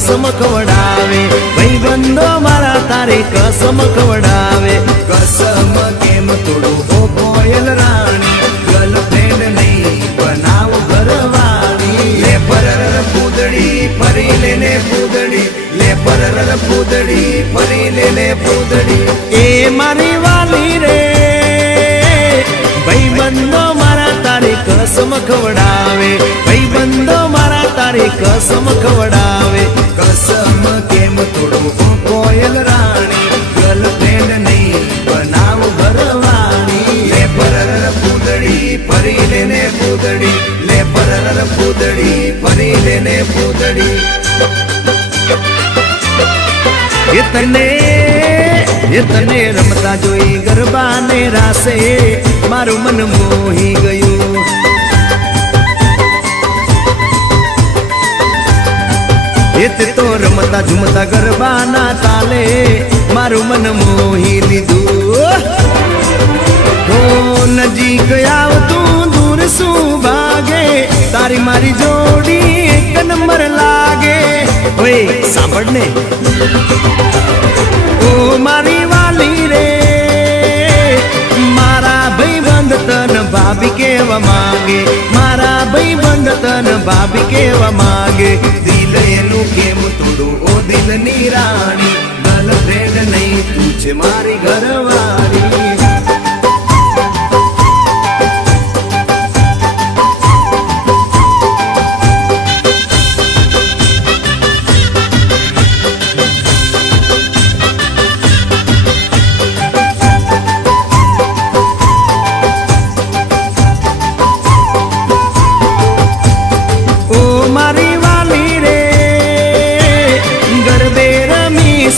कसम खवडावे भाईबंधो मारा तारे कसम खवडावे कसम केम तोड़ो ओ कोयल राणी गर्लफ्रेंड नहीं बनाव घरवाली ले परर पूदड़ी फरी लेने पूदड़ी ले परर पूदड़ी फरी लेने पूदड़ी ए मारी वाली रे भाईबंधो मारा तारे कसम खवडावे भाईबंधो मारा तारे कसम खवडावे कसम केम तोड़ो ओ कोयल राणी गर्लफ्रेंड नहीं बनाव घरवाली ले परर पूदड़ी फरी लेने पूदड़ी ले परर पूदड़ी फरी लेने पूदड़ी ये तने रमता जोई गरबा ने रासे मारू मन मोही गयो ये तो रमता झुमता गरबा ना ताले मारू मन मोही लीधु हो नजीक आव तू दूर सू भागे तारी मारी जोड़ी एक नंबर लागे ओए सांभळने ओ मारी वाली रे मारा भाईबंध तन भाभी केवा मांगे मारा भाईबंध तन भाभी केवा मांगे दिल एनु केम तोड़ो ओ दिल नी राणी गर्लफ्रेंड नहीं तू छे मारी घरवाली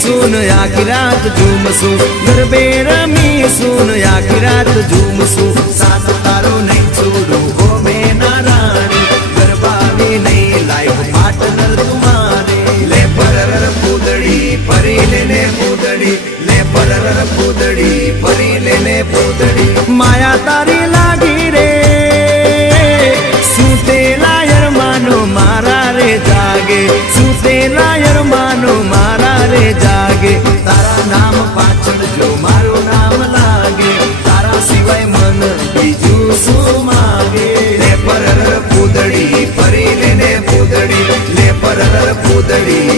सुन आखी रात झूमसू गरबे रमी सुन आखी रात झूमसू साथ तारो नहीं छोड़ो हो मेना रानी गरबानी नहीं लाइफ पार्टनर तुम्हारे ले परर पूदड़ी फरी लेने पूदड़ी ले परर पूदड़ी फरी लेने पूदड़ी माया तारी लागी रे सूते लायर मानो मारा रे जागे सूते लायर मानो मारा रे जागे तारा नाम पाछળ जो मारो नाम लागे तारा सिवाय मन बीजू सु मागे ले परर पूदड़ी फरी लेने पूदड़ी ले परर पूदड़ी